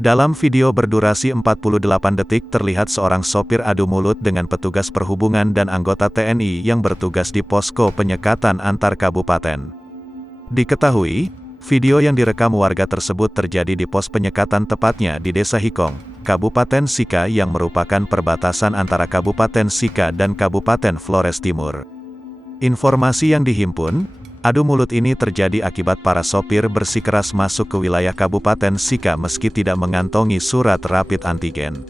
Dalam video berdurasi 48 detik terlihat seorang sopir adu mulut dengan petugas perhubungan dan anggota TNI yang bertugas di posko penyekatan antar kabupaten. Diketahui, video yang direkam warga tersebut terjadi di pos penyekatan tepatnya di Desa Hikong, Kabupaten Sika yang merupakan perbatasan antara Kabupaten Sika dan Kabupaten Flores Timur. Informasi yang dihimpun, adu mulut ini terjadi akibat para sopir bersikeras masuk ke wilayah Kabupaten Sika meski tidak mengantongi surat rapid antigen.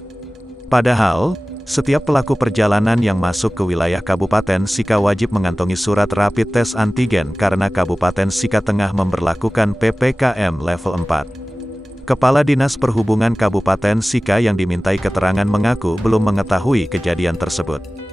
Padahal, setiap pelaku perjalanan yang masuk ke wilayah Kabupaten Sika wajib mengantongi surat rapid tes antigen karena Kabupaten Sika tengah memberlakukan PPKM level 4. Kepala Dinas Perhubungan Kabupaten Sika yang dimintai keterangan mengaku belum mengetahui kejadian tersebut.